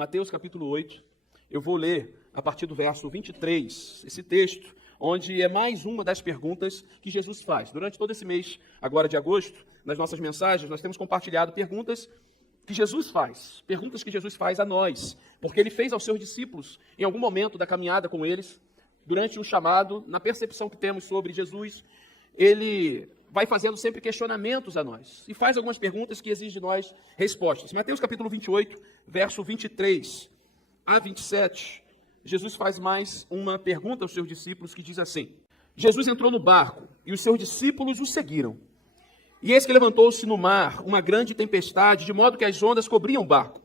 Mateus capítulo 8, eu vou ler a partir do verso 23, esse texto, onde é mais uma das perguntas que Jesus faz. Durante todo esse mês, agora de agosto, nas nossas mensagens, nós temos compartilhado perguntas que Jesus faz a nós, porque ele fez aos seus discípulos, em algum momento da caminhada com eles, durante um chamado, na percepção que temos sobre Jesus, ele vai fazendo sempre questionamentos a nós, e faz algumas perguntas que exigem de nós respostas. Mateus capítulo 28, verso 23 a 27, Jesus faz mais uma pergunta aos seus discípulos que diz assim: Jesus entrou no barco e os seus discípulos o seguiram. E eis que levantou-se no mar uma grande tempestade, de modo que as ondas cobriam o barco.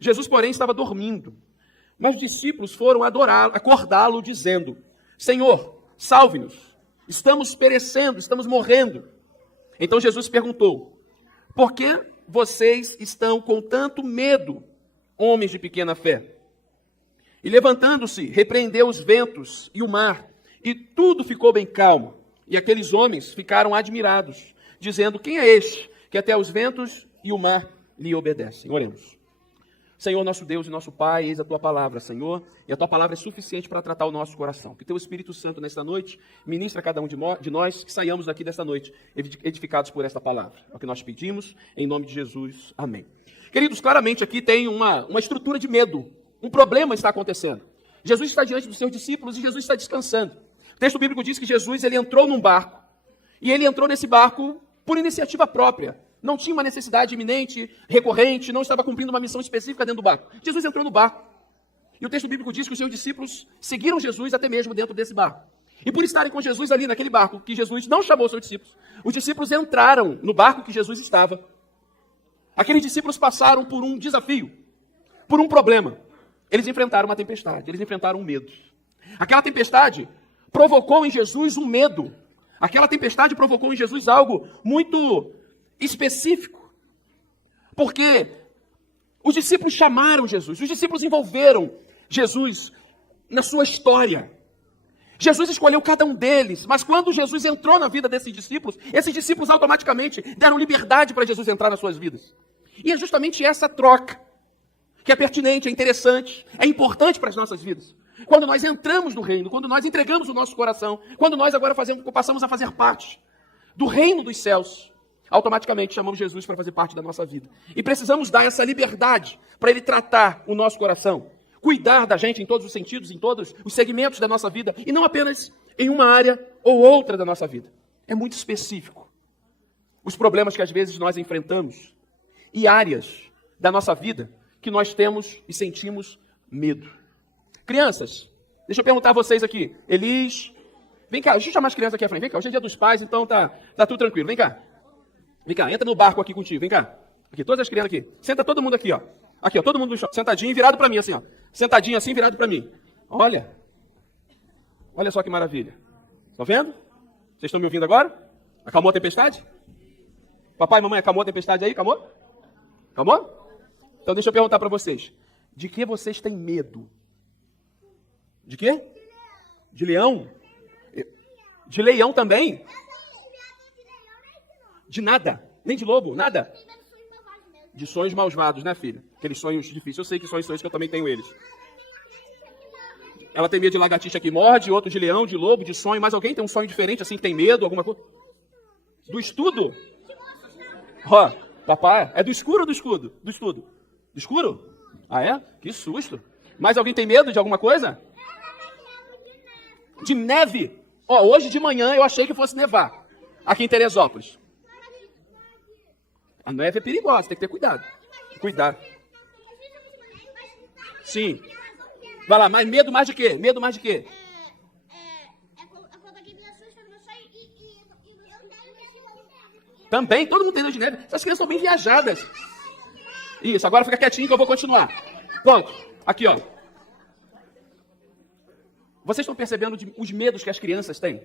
Jesus, porém, estava dormindo. Mas os discípulos foram acordá-lo, dizendo: Senhor, salve-nos, estamos perecendo, estamos morrendo. Então Jesus perguntou: por que vocês estão com tanto medo, homens de pequena fé? E levantando-se, repreendeu os ventos e o mar, e tudo ficou bem calmo. E aqueles homens ficaram admirados, dizendo: quem é este que até os ventos e o mar lhe obedecem? Oremos. Senhor, nosso Deus e nosso Pai, eis a Tua palavra, Senhor, e a Tua palavra é suficiente para tratar o nosso coração. Que Teu Espírito Santo, nesta noite, ministre a cada um de nós, que saiamos daqui desta noite edificados por esta palavra. É o que nós pedimos, em nome de Jesus. Amém. Queridos, claramente aqui tem uma estrutura de medo. Um problema está acontecendo. Jesus está diante dos seus discípulos e Jesus está descansando. O texto bíblico diz que Jesus ele entrou num barco, e ele entrou nesse barco por iniciativa própria. Não tinha uma necessidade iminente, recorrente, não estava cumprindo uma missão específica dentro do barco. Jesus entrou no barco. E o texto bíblico diz que os seus discípulos seguiram Jesus até mesmo dentro desse barco. E por estarem com Jesus ali naquele barco, que Jesus não chamou seus discípulos, os discípulos entraram no barco que Jesus estava. Aqueles discípulos passaram por um desafio, por um problema. Eles enfrentaram uma tempestade, eles enfrentaram um medo. Aquela tempestade provocou em Jesus um medo. Aquela tempestade provocou em Jesus algo muito específico. Porque os discípulos chamaram Jesus, os discípulos envolveram Jesus na sua história. Jesus escolheu cada um deles, mas quando Jesus entrou na vida desses discípulos, esses discípulos automaticamente deram liberdade para Jesus entrar nas suas vidas. E é justamente essa troca que é pertinente, é interessante, é importante para as nossas vidas. Quando nós entramos no reino, quando nós entregamos o nosso coração, quando nós agora passamos a fazer parte do reino dos céus, automaticamente chamamos Jesus para fazer parte da nossa vida. E precisamos dar essa liberdade para Ele tratar o nosso coração, cuidar da gente em todos os sentidos, em todos os segmentos da nossa vida, e não apenas em uma área ou outra da nossa vida. É muito específico. Os problemas que às vezes nós enfrentamos e áreas da nossa vida que nós temos e sentimos medo. Crianças, deixa eu perguntar a vocês aqui. Elis, vem cá, deixa eu chamar as crianças aqui à frente. Vem cá, hoje é dia dos pais, então tá tudo tranquilo. Vem cá. Vem cá, entra no barco aqui contigo, vem cá. Aqui, todas as crianças aqui. Senta todo mundo aqui, ó. Aqui, ó, todo mundo no chão. Sentadinho e virado para mim, assim, ó. Sentadinho assim, virado para mim. Olha. Olha só que maravilha. Estão vendo? Vocês estão me ouvindo agora? Acalmou a tempestade? Papai e mamãe, acalmou a tempestade aí? Acalmou? Acalmou? Então deixa eu perguntar para vocês. De que vocês têm medo? De quê? De leão? De leão também? De nada? Nem de lobo? Nada? De sonhos malvados, né, filha? Aqueles sonhos difíceis. Eu sei que sonhos que eu também tenho eles. Ela tem medo de lagartixa que morde, outro de leão, de lobo, de sonho. Mas alguém tem um sonho diferente, assim, que tem medo, alguma coisa? Do estudo? Ó, papai, é do escuro ou do escudo? Do estudo. Do escuro? Ah, é? Que susto. Mas alguém tem medo de alguma coisa? De neve? Ó, hoje de manhã eu achei que fosse nevar. Aqui em Teresópolis. A neve é perigosa, tem que ter cuidado. Cuidado. Sim. Vai lá, mas medo mais de quê? Medo mais de quê? Também, todo mundo tem medo de neve. Essas crianças são bem viajadas. Isso, agora fica quietinho que eu vou continuar. Pronto, aqui ó. Vocês estão percebendo os medos que as crianças têm?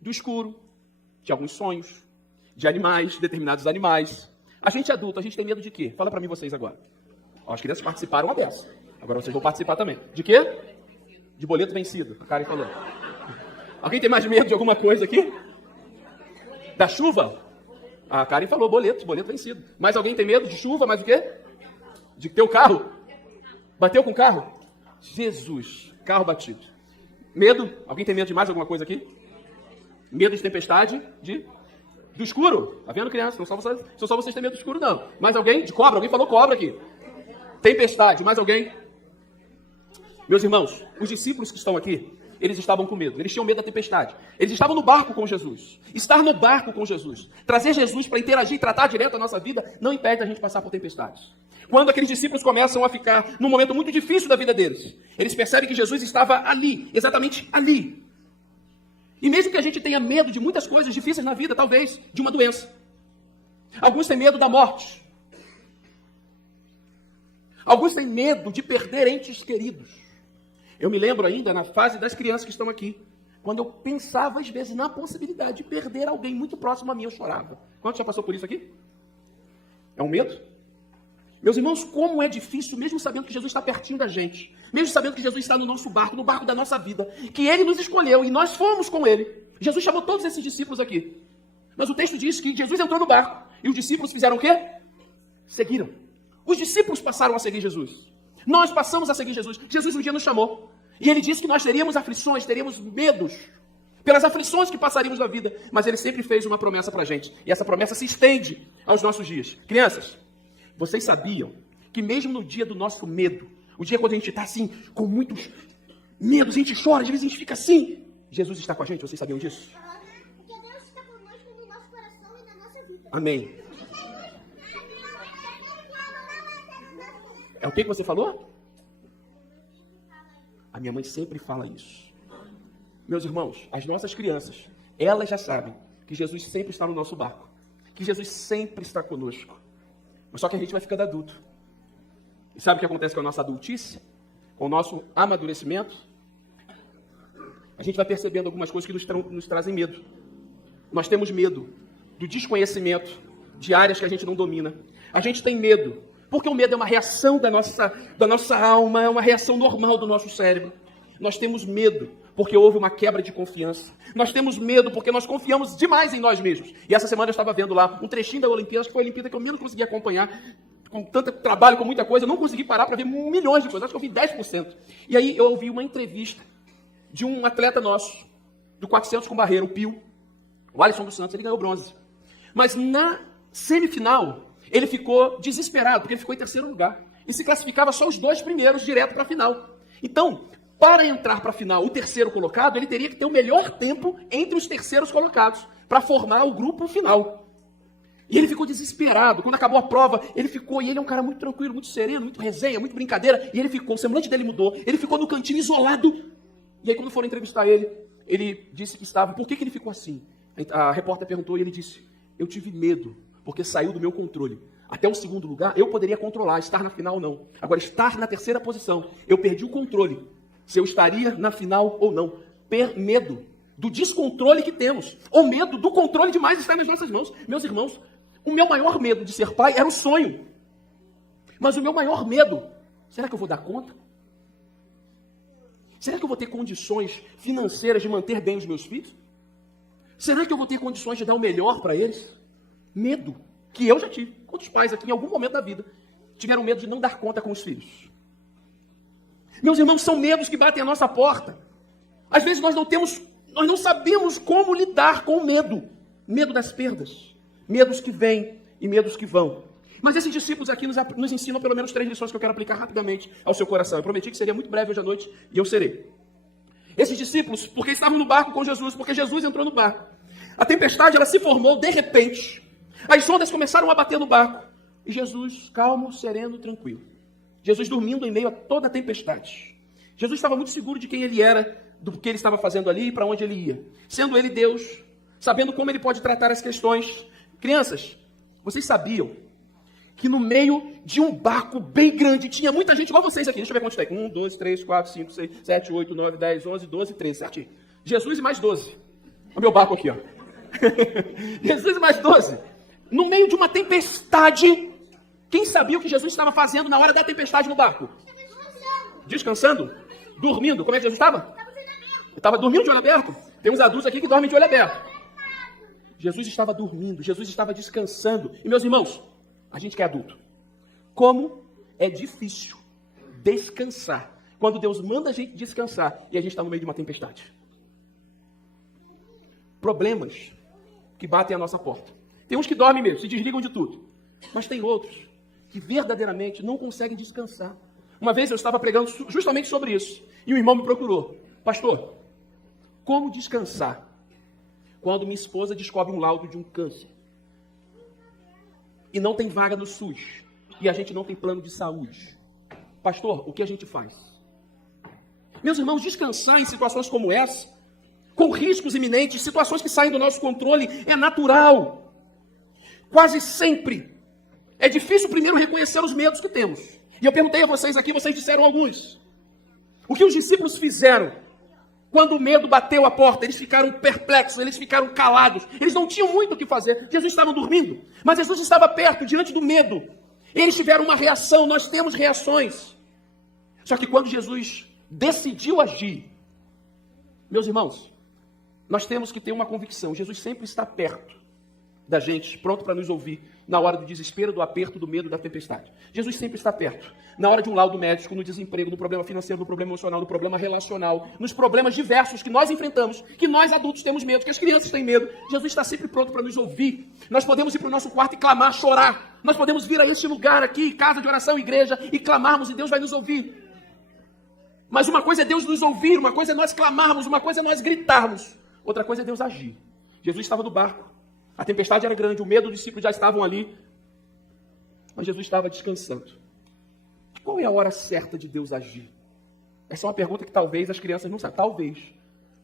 Do escuro, de alguns sonhos, de animais, de determinados animais. A gente adulto, a gente tem medo de quê? Fala pra mim vocês agora. Ó, as crianças participaram dessa. Agora vocês vão participar também. De quê? De boleto vencido, a Karen falou. Alguém tem mais medo de alguma coisa aqui? Da chuva? A Karen falou boleto vencido. Mas alguém tem medo de chuva? Mais o quê? De ter o carro? Bateu com o carro? Jesus, carro batido. Medo? Alguém tem medo de mais alguma coisa aqui? Medo de tempestade? Do escuro? Tá vendo, criança? Não só vocês têm medo do escuro, não. Mais alguém? De cobra? Alguém falou cobra aqui. Tempestade. Mais alguém? Meus irmãos, os discípulos que estão aqui, eles estavam com medo. Eles tinham medo da tempestade. Eles estavam no barco com Jesus. Estar no barco com Jesus, trazer Jesus para interagir, tratar direto a nossa vida, não impede a gente passar por tempestades. Quando aqueles discípulos começam a ficar num momento muito difícil da vida deles, eles percebem que Jesus estava ali, exatamente ali. E mesmo que a gente tenha medo de muitas coisas difíceis na vida, talvez de uma doença. Alguns têm medo da morte. Alguns têm medo de perder entes queridos. Eu me lembro ainda, na fase das crianças que estão aqui, quando eu pensava às vezes na possibilidade de perder alguém muito próximo a mim, eu chorava. Quanto já passou por isso aqui? É um medo? Meus irmãos, como é difícil, mesmo sabendo que Jesus está pertinho da gente, mesmo sabendo que Jesus está no nosso barco, no barco da nossa vida, que Ele nos escolheu e nós fomos com Ele. Jesus chamou todos esses discípulos aqui. Mas o texto diz que Jesus entrou no barco e os discípulos fizeram o quê? Seguiram. Os discípulos passaram a seguir Jesus. Nós passamos a seguir Jesus. Jesus um dia nos chamou. E Ele disse que nós teríamos aflições, teríamos medos, pelas aflições que passaríamos na vida. Mas Ele sempre fez uma promessa para a gente. E essa promessa se estende aos nossos dias. Crianças, vocês sabiam que mesmo no dia do nosso medo, o dia quando a gente está assim, com muitos medos, a gente chora, às vezes a gente fica assim, Jesus está com a gente, vocês sabiam disso? Porque Deus está conosco no nosso coração e na nossa vida. Amém. É o que você falou? A minha mãe sempre fala isso. Meus irmãos, as nossas crianças, elas já sabem que Jesus sempre está no nosso barco. Que Jesus sempre está conosco. Mas só que a gente vai ficando adulto. E sabe o que acontece com a nossa adultice? Com o nosso amadurecimento? A gente vai percebendo algumas coisas que nos trazem medo. Nós temos medo do desconhecimento de áreas que a gente não domina. A gente tem medo, porque o medo é uma reação da nossa alma, é uma reação normal do nosso cérebro. Nós temos medo porque houve uma quebra de confiança. Nós temos medo porque nós confiamos demais em nós mesmos. E essa semana eu estava vendo lá um trechinho da Olimpíada, acho que foi a Olimpíada que eu menos consegui acompanhar, com tanto trabalho, com muita coisa, eu não consegui parar para ver milhões de coisas, acho que eu vi 10%. E aí eu ouvi uma entrevista de um atleta nosso, do 400 com barreira, o Pio, o Alisson dos Santos, ele ganhou bronze. Mas na semifinal, ele ficou desesperado, porque ele ficou em terceiro lugar. E se classificava só os 2 primeiros direto para a final. Então, para entrar para a final, o terceiro colocado, ele teria que ter o melhor tempo entre os terceiros colocados, para formar o grupo final. E ele ficou desesperado. Quando acabou a prova, ele ficou, e ele é um cara muito tranquilo, muito sereno, muito resenha, muito brincadeira, e ele ficou, o semblante dele mudou, ele ficou no cantinho isolado. E aí quando foram entrevistar ele, ele disse que estava, por que ele ficou assim? A repórter perguntou e ele disse, eu tive medo, porque saiu do meu controle. Até o segundo lugar, eu poderia controlar, estar na final não. Agora, estar na terceira posição, eu perdi o controle. Se eu estaria na final ou não. Medo do descontrole que temos. Ou medo do controle demais estar nas nossas mãos. Meus irmãos, o meu maior medo de ser pai era o sonho. Mas o meu maior medo, será que eu vou dar conta? Será que eu vou ter condições financeiras de manter bem os meus filhos? Será que eu vou ter condições de dar o melhor para eles? Medo que eu já tive. Quantos pais aqui, em algum momento da vida, tiveram medo de não dar conta com os filhos? Meus irmãos, são medos que batem à nossa porta. Às vezes nós não sabemos como lidar com o medo. Medo das perdas. Medos que vêm e medos que vão. Mas esses discípulos aqui nos ensinam pelo menos 3 lições que eu quero aplicar rapidamente ao seu coração. Eu prometi que seria muito breve hoje à noite e eu serei. Esses discípulos, porque estavam no barco com Jesus, porque Jesus entrou no barco. A tempestade, ela se formou de repente. As ondas começaram a bater no barco. E Jesus, calmo, sereno, tranquilo. Jesus dormindo em meio a toda a tempestade. Jesus estava muito seguro de quem ele era, do que ele estava fazendo ali e para onde ele ia. Sendo ele Deus, sabendo como ele pode tratar as questões. Crianças, vocês sabiam que no meio de um barco bem grande tinha muita gente igual vocês aqui. Deixa eu ver quantos tem. 1, 2, 3, 4, 5, 6, 7, 8, 9, 10, 11, 12, 13, certinho. Jesus e mais 12. Olha o meu barco aqui, ó. Jesus e mais 12. No meio de uma tempestade. Quem sabia o que Jesus estava fazendo na hora da tempestade no barco? Descansando? Dormindo? Como é que Jesus estava? Estava dormindo de olho aberto? Tem uns adultos aqui que dormem de olho aberto. Jesus estava dormindo, Jesus estava descansando. E meus irmãos, a gente que é adulto, como é difícil descansar quando Deus manda a gente descansar e a gente está no meio de uma tempestade. Problemas que batem a nossa porta. Tem uns que dormem mesmo, se desligam de tudo. Mas tem outros que verdadeiramente não conseguem descansar. Uma vez eu estava pregando justamente sobre isso. E um irmão me procurou. Pastor, como descansar quando minha esposa descobre um laudo de um câncer? E não tem vaga no SUS. E a gente não tem plano de saúde. Pastor, o que a gente faz? Meus irmãos, descansar em situações como essa, com riscos iminentes, situações que saem do nosso controle, é natural. Quase sempre. É difícil primeiro reconhecer os medos que temos. E eu perguntei a vocês aqui, vocês disseram alguns. O que os discípulos fizeram quando o medo bateu a porta? Eles ficaram perplexos, eles ficaram calados. Eles não tinham muito o que fazer. Jesus estava dormindo, mas Jesus estava perto, diante do medo. Eles tiveram uma reação, nós temos reações. Só que quando Jesus decidiu agir, meus irmãos, nós temos que ter uma convicção. Jesus sempre está perto da gente, pronto para nos ouvir na hora do desespero, do aperto, do medo, da tempestade. Jesus sempre está perto. Na hora de um laudo médico, no desemprego, no problema financeiro, no problema emocional, no problema relacional, nos problemas diversos que nós enfrentamos, que nós adultos temos medo, que as crianças têm medo. Jesus está sempre pronto para nos ouvir. Nós podemos ir para o nosso quarto e clamar, chorar. Nós podemos vir a este lugar aqui, casa de oração, igreja, e clamarmos e Deus vai nos ouvir. Mas uma coisa é Deus nos ouvir, uma coisa é nós clamarmos, uma coisa é nós gritarmos. Outra coisa é Deus agir. Jesus estava no barco. A tempestade era grande, o medo dos discípulos já estavam ali. Mas Jesus estava descansando. Qual é a hora certa de Deus agir? Essa é uma pergunta que talvez as crianças não saibam. Talvez.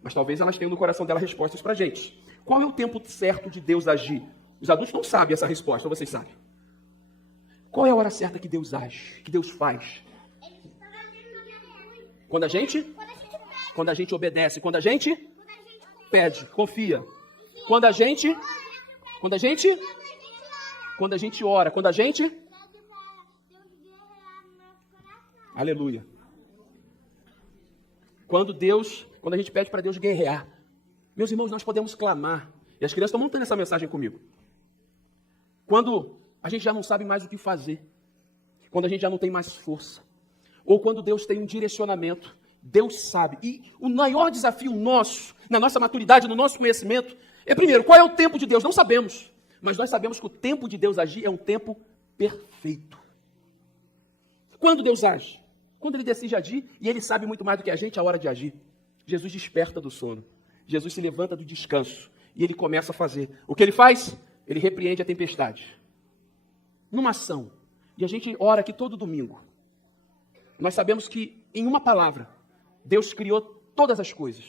Mas talvez elas tenham no coração dela respostas para a gente. Qual é o tempo certo de Deus agir? Os adultos não sabem essa resposta, ou vocês sabem? Qual é a hora certa que Deus age, que Deus faz? Quando a gente obedece, quando a gente pede, confia. Quando a gente ora, quando a gente aleluia. Quando a gente pede para Deus guerrear. Meus irmãos, nós podemos clamar. E as crianças estão montando essa mensagem comigo. Quando a gente já não sabe mais o que fazer. Quando a gente já não tem mais força. Ou quando Deus tem um direcionamento, Deus sabe. E o maior desafio nosso, na nossa maturidade, no nosso conhecimento, é primeiro, qual é o tempo de Deus? Não sabemos. Mas nós sabemos que o tempo de Deus agir é um tempo perfeito. Quando Deus age? Quando Ele decide agir, e Ele sabe muito mais do que a gente a hora de agir. Jesus desperta do sono. Jesus se levanta do descanso. E Ele começa a fazer. O que Ele faz? Ele repreende a tempestade. Numa ação. E a gente ora aqui todo domingo. Nós sabemos que, em uma palavra, Deus criou todas as coisas.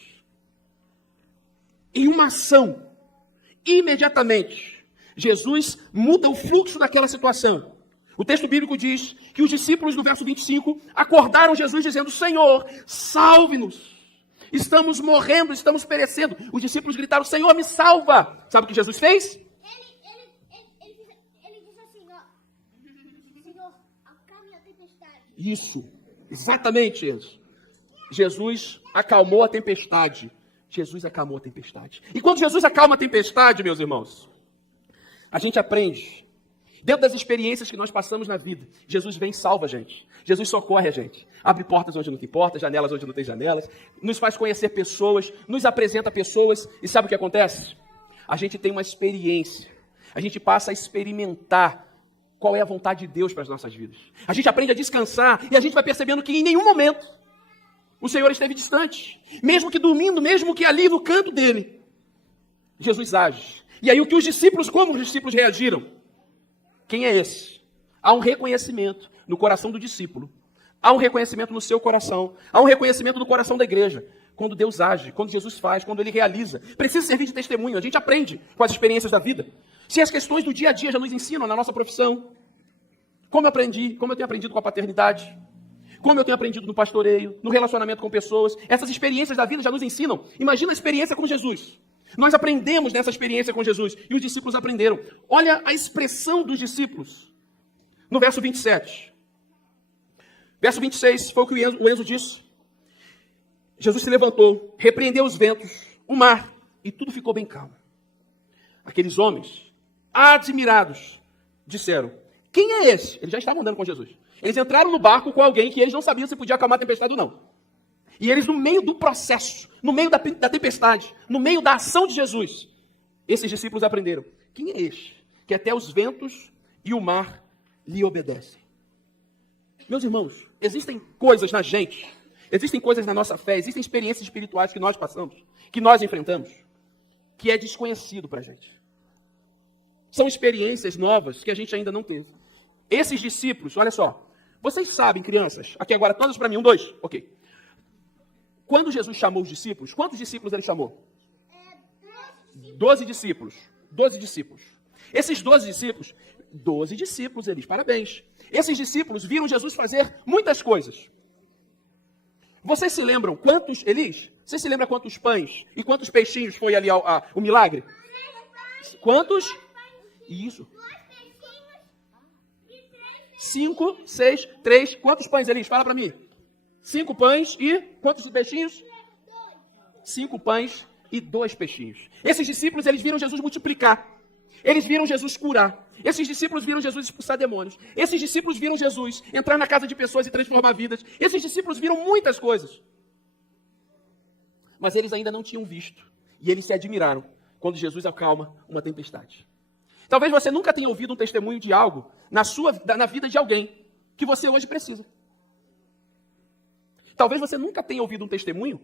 Em uma ação, imediatamente, Jesus muda o fluxo daquela situação. O texto bíblico diz que os discípulos, no verso 25, acordaram Jesus dizendo: Senhor, salve-nos. Estamos morrendo, estamos perecendo. Os discípulos gritaram: Senhor, me salva. Sabe o que Jesus fez? Ele disse assim, ó, Senhor, acalme a tempestade. Isso, exatamente isso. Jesus acalmou a tempestade. Jesus acalmou a tempestade. E quando Jesus acalma a tempestade, meus irmãos, a gente aprende. Dentro das experiências que nós passamos na vida, Jesus vem e salva a gente. Jesus socorre a gente. Abre portas onde não tem portas, janelas onde não tem janelas. Nos faz conhecer pessoas, nos apresenta pessoas. E sabe o que acontece? A gente tem uma experiência. A gente passa a experimentar qual é a vontade de Deus para as nossas vidas. A gente aprende a descansar e a gente vai percebendo que em nenhum momento o Senhor esteve distante. Mesmo que dormindo, mesmo que ali no canto dele, Jesus age. E aí o que os discípulos, como os discípulos reagiram? Quem é esse? Há um reconhecimento no coração do discípulo. Há um reconhecimento no seu coração. Há um reconhecimento no coração da igreja. Quando Deus age, quando Jesus faz, quando Ele realiza. Precisa servir de testemunho. A gente aprende com as experiências da vida. Se as questões do dia a dia já nos ensinam na nossa profissão. Como eu tenho aprendido com a paternidade. Como eu tenho aprendido no pastoreio, no relacionamento com pessoas. Essas experiências da vida já nos ensinam. Imagina a experiência com Jesus. Nós aprendemos dessa experiência com Jesus. E os discípulos aprenderam. Olha a expressão dos discípulos. No verso 27. Verso 26 foi o que o Enzo disse. Jesus se levantou, repreendeu os ventos, o mar, e tudo ficou bem calmo. Aqueles homens, admirados, disseram: quem é esse? Eles já estavam andando com Jesus. Eles entraram no barco com alguém que eles não sabiam se podia acalmar a tempestade ou não. E eles, no meio do processo, no meio da tempestade, no meio da ação de Jesus, esses discípulos aprenderam: quem é este que até os ventos e o mar lhe obedecem? Meus irmãos, existem coisas na gente, existem coisas na nossa fé, existem experiências espirituais que nós passamos, que nós enfrentamos, que é desconhecido para a gente. São experiências novas que a gente ainda não teve. Esses discípulos, olha só, vocês sabem, crianças, aqui agora todas para mim, 1, 2, ok. Quando Jesus chamou os discípulos, quantos discípulos ele chamou? 12 discípulos. 12 discípulos. Esses 12 discípulos, eles, parabéns. Esses discípulos viram Jesus fazer muitas coisas. Vocês se lembram quantos, Elis? Você se lembra quantos pães e quantos peixinhos foi ali o milagre? Quantos? Isso. 5, 6, 3. Quantos pães, Elis? Fala para mim. 5 pães e quantos peixinhos? 5 pães e 2 peixinhos. Esses discípulos, eles viram Jesus multiplicar. Eles viram Jesus curar. Esses discípulos viram Jesus expulsar demônios. Esses discípulos viram Jesus entrar na casa de pessoas e transformar vidas. Esses discípulos viram muitas coisas. Mas eles ainda não tinham visto. E eles se admiraram quando Jesus acalma uma tempestade. Talvez você nunca tenha ouvido um testemunho de algo na vida de alguém que você hoje precisa. Talvez você nunca tenha ouvido um testemunho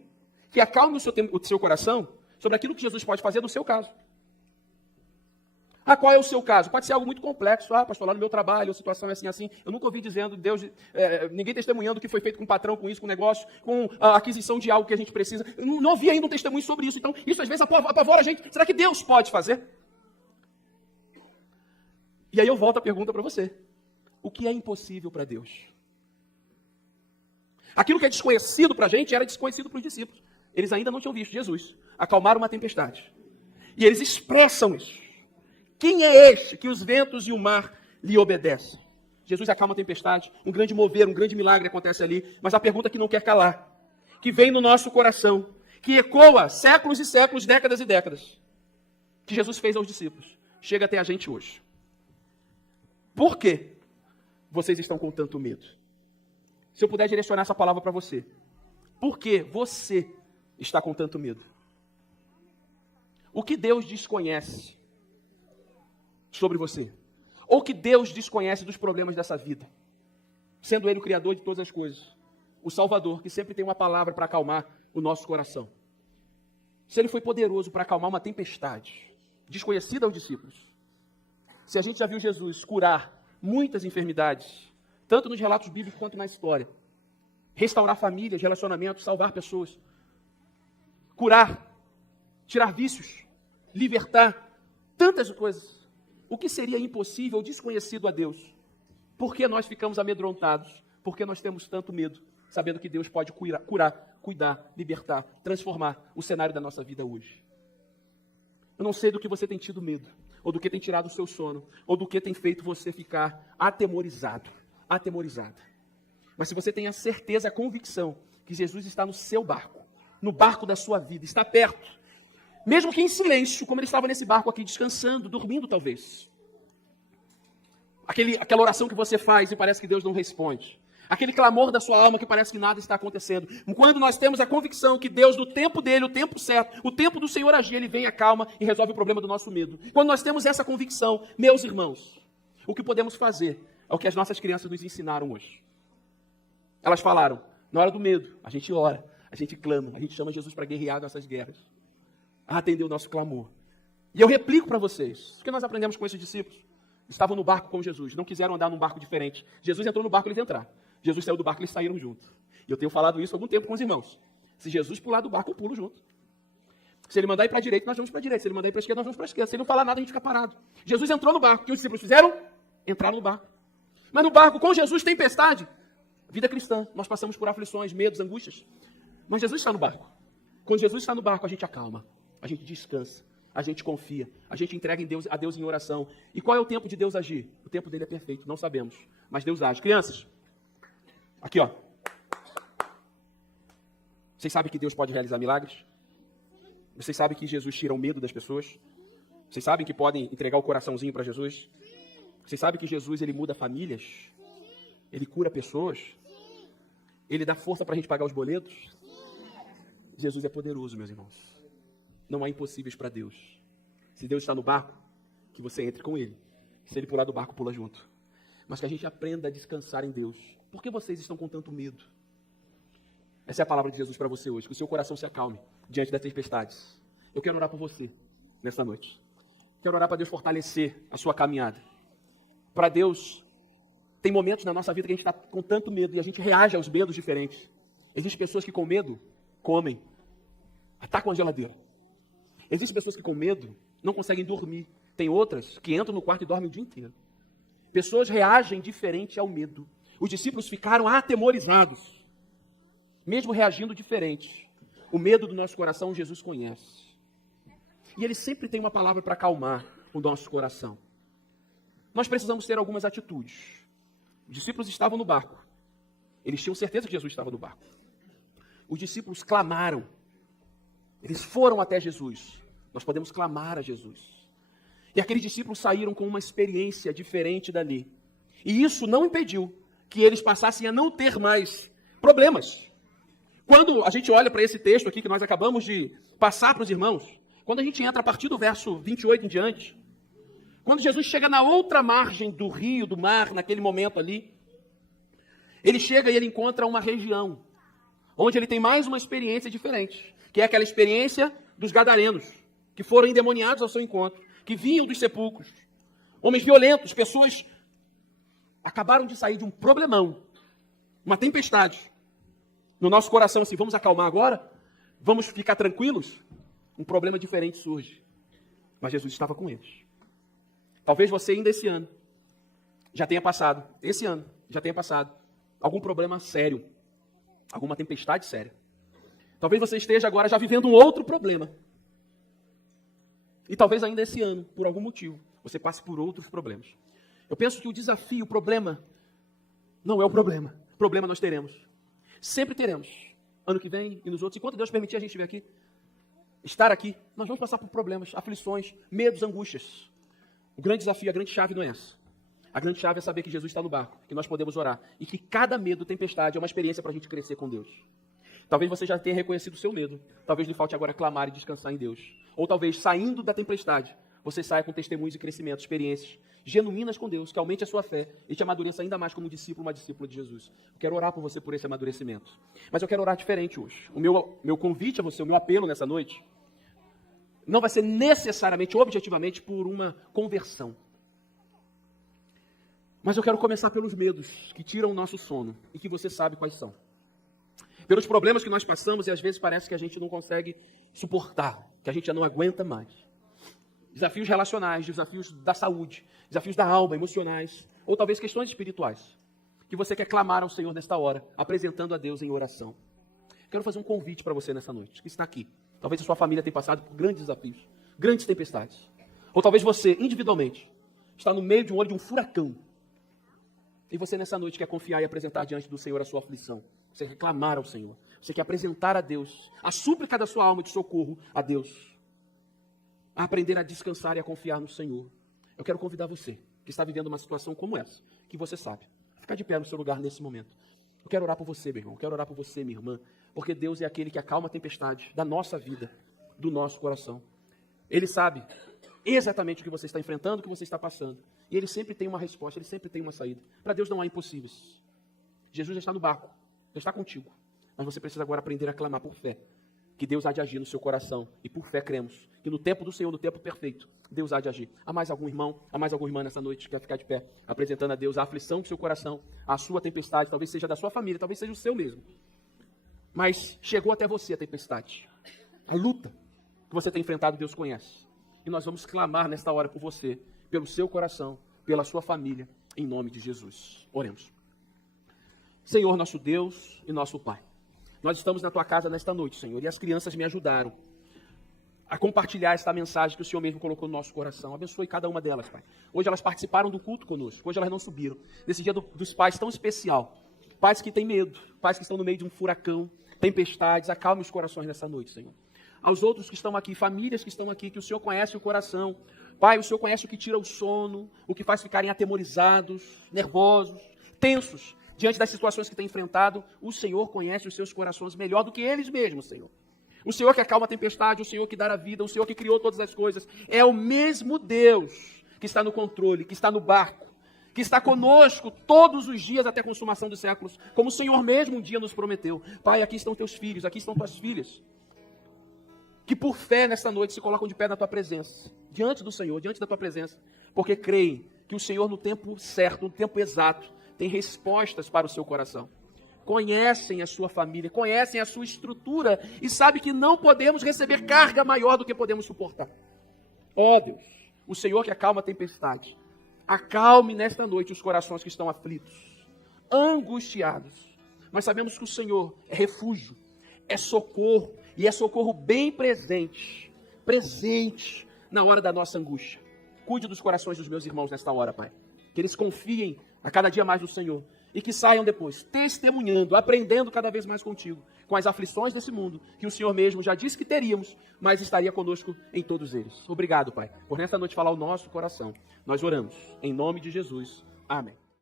que acalme o seu coração sobre aquilo que Jesus pode fazer no seu caso. Qual é o seu caso? Pode ser algo muito complexo. Pastor, lá no meu trabalho, a situação é assim, assim. Eu nunca ouvi dizendo, ninguém testemunhando o que foi feito com o patrão, com isso, com o negócio, com a aquisição de algo que a gente precisa. Eu não ouvi ainda um testemunho sobre isso. Então, isso às vezes apavora a gente. Será que Deus pode fazer? E aí eu volto a pergunta para você. O que é impossível para Deus? Aquilo que é desconhecido para a gente era desconhecido para os discípulos. Eles ainda não tinham visto Jesus acalmar uma tempestade. E eles expressam isso. Quem é este que os ventos e o mar lhe obedecem? Jesus acalma a tempestade, um grande mover, um grande milagre acontece ali. Mas a pergunta que não quer calar, que vem no nosso coração, que ecoa séculos e séculos, décadas e décadas, que Jesus fez aos discípulos, chega até a gente hoje. Por que vocês estão com tanto medo? Se eu puder direcionar essa palavra para você. Por que você está com tanto medo? O que Deus desconhece sobre você? Ou que Deus desconhece dos problemas dessa vida? Sendo Ele o Criador de todas as coisas. O Salvador, que sempre tem uma palavra para acalmar o nosso coração. Se Ele foi poderoso para acalmar uma tempestade, desconhecida aos discípulos. Se a gente já viu Jesus curar muitas enfermidades, tanto nos relatos bíblicos quanto na história. Restaurar famílias, relacionamentos, salvar pessoas. Curar, tirar vícios, libertar, tantas coisas. O que seria impossível ou desconhecido a Deus? Por que nós ficamos amedrontados? Por que nós temos tanto medo, sabendo que Deus pode curar, cuidar, libertar, transformar o cenário da nossa vida hoje? Eu não sei do que você tem tido medo, ou do que tem tirado o seu sono, ou do que tem feito você ficar atemorizado, atemorizada. Mas se você tem a certeza, a convicção que Jesus está no seu barco, no barco da sua vida, está perto, mesmo que em silêncio, como ele estava nesse barco aqui, descansando, dormindo talvez. Aquela oração que você faz e parece que Deus não responde. Aquele clamor da sua alma que parece que nada está acontecendo. Quando nós temos a convicção que Deus, no tempo dele, o tempo certo, o tempo do Senhor agir, ele vem, acalma e resolve o problema do nosso medo. Quando nós temos essa convicção, meus irmãos, o que podemos fazer é o que as nossas crianças nos ensinaram hoje. Elas falaram, na hora do medo, a gente ora, a gente clama, a gente chama Jesus para guerrear nossas guerras. Atender o nosso clamor. E eu replico para vocês, o que nós aprendemos com esses discípulos? Estavam no barco com Jesus, não quiseram andar num barco diferente. Jesus entrou no barco, eles entraram. Jesus saiu do barco, eles saíram junto. E eu tenho falado isso há algum tempo com os irmãos. Se Jesus pular do barco, eu pulo junto. Se ele mandar ir para a direita, nós vamos para a direita. Se ele mandar ir para a esquerda, nós vamos para a esquerda. Se ele não falar nada, a gente fica parado. Jesus entrou no barco. O que os discípulos fizeram? Entraram no barco. Mas no barco, com Jesus, tempestade. Vida cristã. Nós passamos por aflições, medos, angústias. Mas Jesus está no barco. Quando Jesus está no barco, a gente acalma. A gente descansa. A gente confia. A gente entrega a Deus em oração. E qual é o tempo de Deus agir? O tempo dele é perfeito. Não sabemos. Mas Deus age. Crianças, aqui, ó. Vocês sabem que Deus pode realizar milagres? Vocês sabem que Jesus tira o medo das pessoas? Vocês sabem que podem entregar o coraçãozinho para Jesus? Vocês sabem que Jesus, ele muda famílias? Ele cura pessoas. Ele dá força para a gente pagar os boletos. Jesus é poderoso, meus irmãos. Não há impossíveis para Deus. Se Deus está no barco, que você entre com Ele. Se Ele pular do barco, pula junto. Mas que a gente aprenda a descansar em Deus. Por que vocês estão com tanto medo? Essa é a palavra de Jesus para você hoje. Que o seu coração se acalme diante das tempestades. Eu quero orar por você nessa noite. Quero orar para Deus fortalecer a sua caminhada. Para Deus, tem momentos na nossa vida que a gente está com tanto medo e a gente reage aos medos diferentes. Existem pessoas que com medo comem, atacam a geladeira. Existem pessoas que com medo não conseguem dormir. Tem outras que entram no quarto e dormem o dia inteiro. Pessoas reagem diferente ao medo. Os discípulos ficaram atemorizados, mesmo reagindo diferente. O medo do nosso coração Jesus conhece. E Ele sempre tem uma palavra para acalmar o nosso coração. Nós precisamos ter algumas atitudes. Os discípulos estavam no barco. Eles tinham certeza que Jesus estava no barco. Os discípulos clamaram. Eles foram até Jesus. Nós podemos clamar a Jesus. E aqueles discípulos saíram com uma experiência diferente dali. E isso não impediu que eles passassem a não ter mais problemas. Quando a gente olha para esse texto aqui que nós acabamos de passar para os irmãos, quando a gente entra a partir do verso 28 em diante, quando Jesus chega na outra margem do rio, do mar, naquele momento ali, ele chega e ele encontra uma região onde ele tem mais uma experiência diferente, que é aquela experiência dos gadarenos, que foram endemoniados ao seu encontro, que vinham dos sepulcros, homens violentos, pessoas acabaram de sair de um problemão, uma tempestade. No nosso coração, assim, vamos acalmar agora? Vamos ficar tranquilos? Um problema diferente surge. Mas Jesus estava com eles. Talvez você ainda esse ano já tenha passado, algum problema sério, alguma tempestade séria. Talvez você esteja agora já vivendo um outro problema. E talvez ainda esse ano, por algum motivo, você passe por outros problemas. Eu penso que o desafio, o problema, não é o problema. Problema nós teremos. Sempre teremos. Ano que vem e nos outros. Enquanto Deus permitir a gente vir aqui, estar aqui, nós vamos passar por problemas, aflições, medos, angústias. O grande desafio, a grande chave não é essa. A grande chave é saber que Jesus está no barco, que nós podemos orar. E que cada medo, tempestade, é uma experiência para a gente crescer com Deus. Talvez você já tenha reconhecido o seu medo. Talvez lhe falte agora clamar e descansar em Deus. Ou talvez, saindo da tempestade, você saia com testemunhos de crescimento, experiências genuínas com Deus, que aumente a sua fé e te amadureça ainda mais como discípulo, uma discípula de Jesus. Eu quero orar por você por esse amadurecimento. Mas eu quero orar diferente hoje. O meu convite a você, o meu apelo nessa noite, não vai ser necessariamente, objetivamente, por uma conversão. Mas eu quero começar pelos medos que tiram o nosso sono e que você sabe quais são. Pelos problemas que nós passamos e às vezes parece que a gente não consegue suportar, que a gente já não aguenta mais. Desafios relacionais, desafios da saúde, desafios da alma, emocionais, ou talvez questões espirituais, que você quer clamar ao Senhor nesta hora, apresentando a Deus em oração. Quero fazer um convite para você nessa noite, que está aqui. Talvez a sua família tenha passado por grandes desafios, grandes tempestades. Ou talvez você, individualmente, está no meio de um olho de um furacão. E você nessa noite quer confiar e apresentar diante do Senhor a sua aflição. Você quer clamar ao Senhor. Você quer apresentar a Deus a súplica da sua alma de socorro a Deus. A aprender a descansar e a confiar no Senhor. Eu quero convidar você, que está vivendo uma situação como essa, que você sabe, a ficar de pé no seu lugar nesse momento. Eu quero orar por você, meu irmão. Eu quero orar por você, minha irmã. Porque Deus é aquele que acalma a tempestade da nossa vida, do nosso coração. Ele sabe exatamente o que você está enfrentando, o que você está passando. E Ele sempre tem uma resposta, Ele sempre tem uma saída. Para Deus não há impossíveis. Jesus já está no barco, já está contigo. Mas você precisa agora aprender a clamar por fé. Que Deus há de agir no seu coração. E por fé cremos que no tempo do Senhor, no tempo perfeito, Deus há de agir. Há mais algum irmão, há mais alguma irmã nessa noite que quer ficar de pé, apresentando a Deus a aflição do seu coração, a sua tempestade, talvez seja da sua família, talvez seja o seu mesmo. Mas chegou até você a tempestade. A luta que você tem enfrentado, Deus conhece. E nós vamos clamar nesta hora por você, pelo seu coração, pela sua família, em nome de Jesus. Oremos. Senhor, nosso Deus e nosso Pai, nós estamos na Tua casa nesta noite, Senhor, e as crianças me ajudaram a compartilhar esta mensagem que o Senhor mesmo colocou no nosso coração. Abençoe cada uma delas, Pai. Hoje elas participaram do culto conosco, hoje elas não subiram. Nesse dia dos pais tão especial. Pais que têm medo, pais que estão no meio de um furacão, tempestades, acalme os corações nessa noite, Senhor. Aos outros que estão aqui, famílias que estão aqui, que o Senhor conhece o coração. Pai, o Senhor conhece o que tira o sono, o que faz ficarem atemorizados, nervosos, tensos. diante das situações que têm enfrentado, o Senhor conhece os seus corações melhor do que eles mesmos, Senhor. O Senhor que acalma a tempestade, o Senhor que dá a vida, o Senhor que criou todas as coisas. É o mesmo Deus que está no controle, que está no barco, que está conosco todos os dias até a consumação dos séculos, como o Senhor mesmo um dia nos prometeu. Pai, aqui estão teus filhos, aqui estão tuas filhas, que por fé nesta noite se colocam de pé na tua presença, diante do Senhor, diante da tua presença, porque creem que o Senhor no tempo certo, no tempo exato, tem respostas para o seu coração. Conhecem a sua família, conhecem a sua estrutura e sabem que não podemos receber carga maior do que podemos suportar. Ó Deus, o Senhor que acalma a tempestade, acalme nesta noite os corações que estão aflitos, angustiados. Mas sabemos que o Senhor é refúgio, é socorro, e é socorro bem presente na hora da nossa angústia. Cuide dos corações dos meus irmãos nesta hora, Pai. Que eles confiem a cada dia mais no Senhor e que saiam depois testemunhando, aprendendo cada vez mais contigo, com as aflições desse mundo, que o Senhor mesmo já disse que teríamos, mas estaria conosco em todos eles. Obrigado, Pai, por nesta noite falar o nosso coração. Nós oramos em nome de Jesus. Amém.